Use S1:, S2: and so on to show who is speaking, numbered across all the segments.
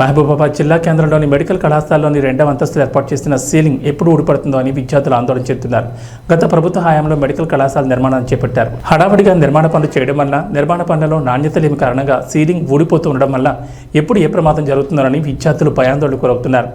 S1: మహబూబాబాద్ జిల్లా కేంద్రంలోని మెడికల్ కళాశాలలోని రెండవ అంతస్తులు ఏర్పాటు చేసిన సీలింగ్ ఎప్పుడు ఊడిపడుతుందో అని విద్యార్థులు ఆందోళన చెందుతున్నారు. గత ప్రభుత్వ హయాంలో మెడికల్ కళాశాల నిర్మాణాన్ని చేపట్టారు. హడావడిగా నిర్మాణ పనులు చేయడం వల్ల నిర్మాణ పనులలో నాణ్యత లేని కారణంగా సీలింగ్ ఊడిపోతూ ఉండడం వల్ల ఎప్పుడు ఏ ప్రమాదం జరుగుతుందోనని విద్యార్థులు భయాందోళనకు గురవుతున్నారు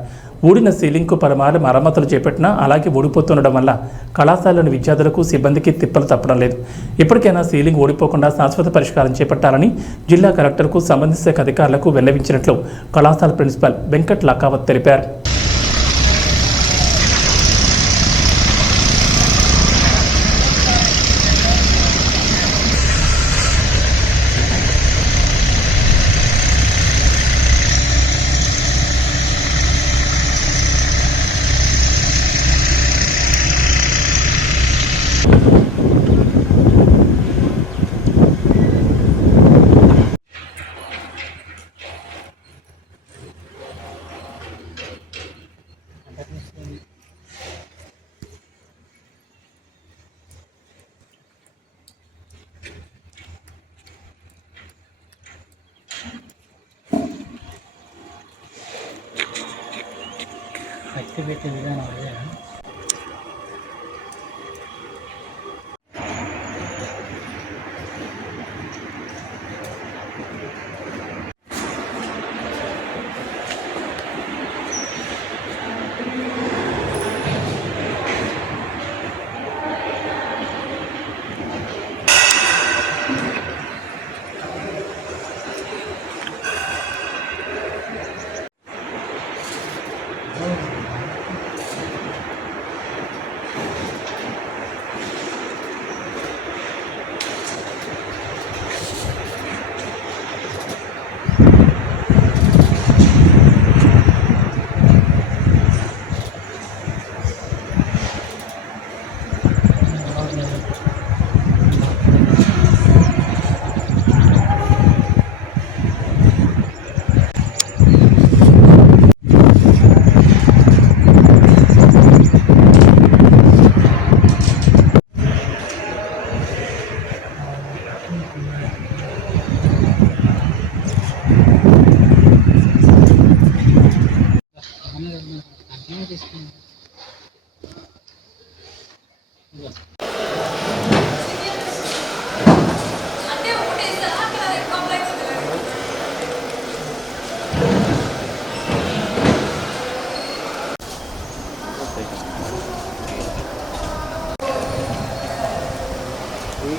S1: ఊడిన సీలింగ్కు పలుమార్లు మరమ్మతులు చేపట్టినా అలాగే ఊడిపోతుండడం వల్ల కళాశాలలోని విద్యార్థులకు సిబ్బందికి తిప్పలు తప్పడం లేదు. ఇప్పటికైనా సీలింగ్ ఊడిపోకుండా శాశ్వత పరిష్కారం చేపట్టాలని జిల్లా కలెక్టర్కు సంబంధిత అధికారులకు విన్నవించినట్లు కళాశాల ప్రిన్సిపాల్ వెంకట్ లకావత్ తెలిపారు.
S2: एक्टिवेट हो गया है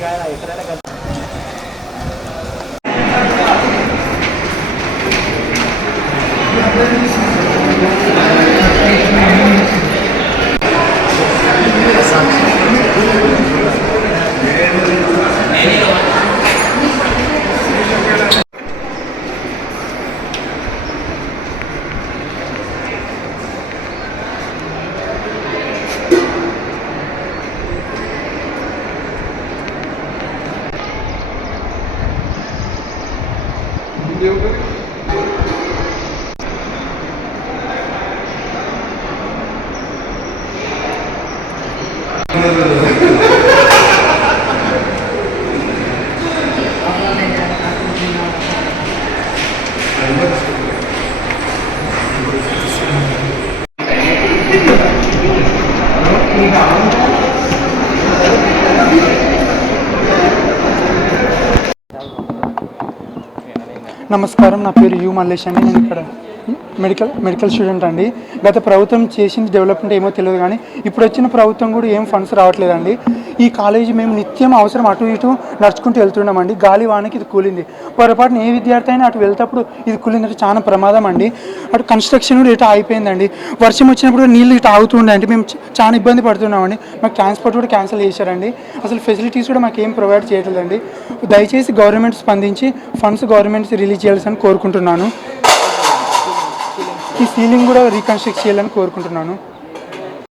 S2: काय ऐकायला का Thank Thank you.
S3: నమస్కారం. నా పేరు యు మల్లేష్ అండి. నేను ఇక్కడ మెడికల్ మెడికల్ స్టూడెంట్ అండి. గత ప్రభుత్వం చేసింది డెవలప్మెంట్ ఏమో తెలియదు కానీ ఇప్పుడు వచ్చిన ప్రభుత్వం కూడా ఏం ఫండ్స్ రావట్లేదండి. ఈ కాలేజీ మేము నిత్యం అవసరం అటు ఇటు నడుచుకుంటూ వెళ్తున్నామండి. గాలి వానకి ఇది కూలింది. పొరపాటున ఏ విద్యార్థి అయినా అటు వెళ్తేప్పుడు ఇది కూలిందంటే చాలా ప్రమాదం అండి. అటు కన్స్ట్రక్షన్ కూడా ఇటు ఆగిపోయిందండి. వర్షం వచ్చినప్పుడు నీళ్ళు ఇటు ఆగుతుండే అంటే మేము చాలా ఇబ్బంది పడుతున్నామండి. మాకు ట్రాన్స్పోర్ట్ కూడా క్యాన్సిల్ చేశారండి. అసలు ఫెసిలిటీస్ కూడా మాకు ఏం ప్రొవైడ్ చేయట్లేదండి. దయచేసి గవర్నమెంట్ స్పందించి ఫండ్స్ గవర్నమెంట్ రిలీజ్ చేయాల్సి కోరుకుంటున్నాను. ఈ సీలింగ్ కూడా రీకన్స్ట్రక్ట్ చేయాలని కోరుకుంటున్నాను.